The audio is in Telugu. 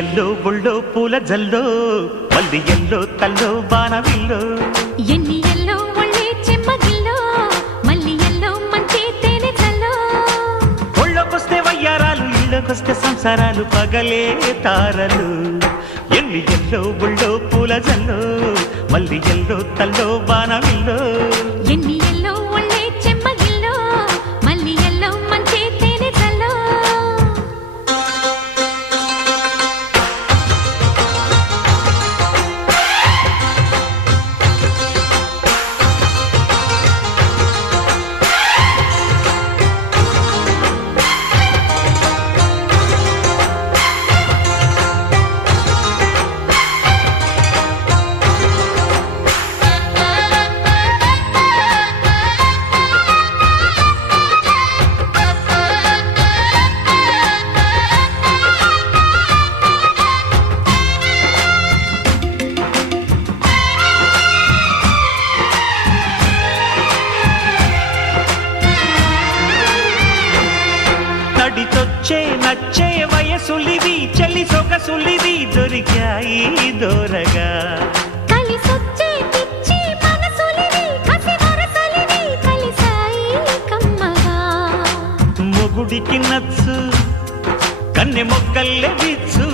ఎల్లో ఒళ్ళో పూల జల్లో మల్లి ఎల్లో తల్లో బాణవిల్లో ఎన్ని ఎల్లో ఒళ్ళే చెమ్మగిల్లో మల్లి ఎల్లో మంచి తేనె జల్లో ఒళ్ళోకొస్తే వయ్యారాలు ఇళ్ళకొస్తే సంసారాలు పగలే తారలు ఎన్ని ఎల్లో ఒళ్ళో పూల జల్లో మల్లి ఎల్లో తల్లో బాణవిల్లో ఎన్ని ఎల్లో ఒళ్ళే చెమ్మగిల్లో మల్లి ఎల్లో మంచి తేనె జల్లో నడిచొచ్చే నచ్చే వయసులివి చలి సొగసులివి దొరికాయి దూరగా కలిసొచ్చే పిచ్చి మనసులివి కసి వరసలివి కలిసాయి కమ్మగా మొగుడికి నచ్చు కన్నె మొక్కల్లే విచ్చు